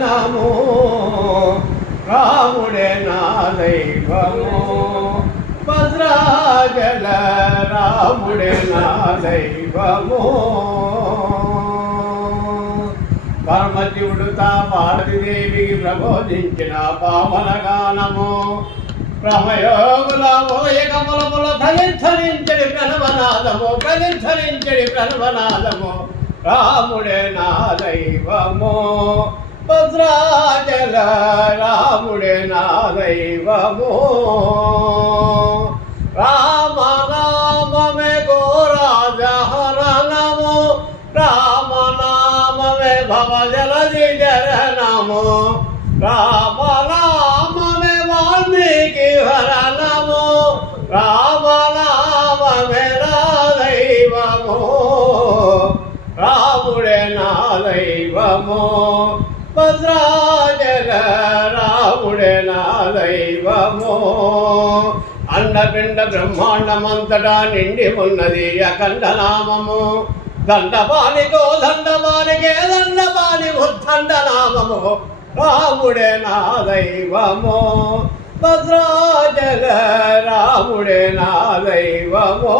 నమో రాముడే నా దైవము, భద్రాచల రాముడే నా దైవము. పరమశివుడు తా పార్వతీదేవికి ప్రబోధించిన పావన గానము, ప్రమయోగుల ఉదయకములముల ధరించడి ప్రణవనాదము రాముడే నా దైవము, భద్రాచల రాముడే నా దైవము. రామ నామమే ఘోరాజహరణము, రామ నామమే భవజలది జరణము, రామ నామమే వాల్మీకి హరణము, రామ నామమే నా దైవము, రాముడే నా దైవము, భద్రాచల రాముడే నా దైవము. అండపిండ బ్రహ్మాండమంతటా నిండి ఉన్నది అఖండ నామము, దండపానికో దండపానికే దండపాని ఉద్దండ నామము, రాముడే నా దైవము, భద్రాచల రాముడే నా దైవము.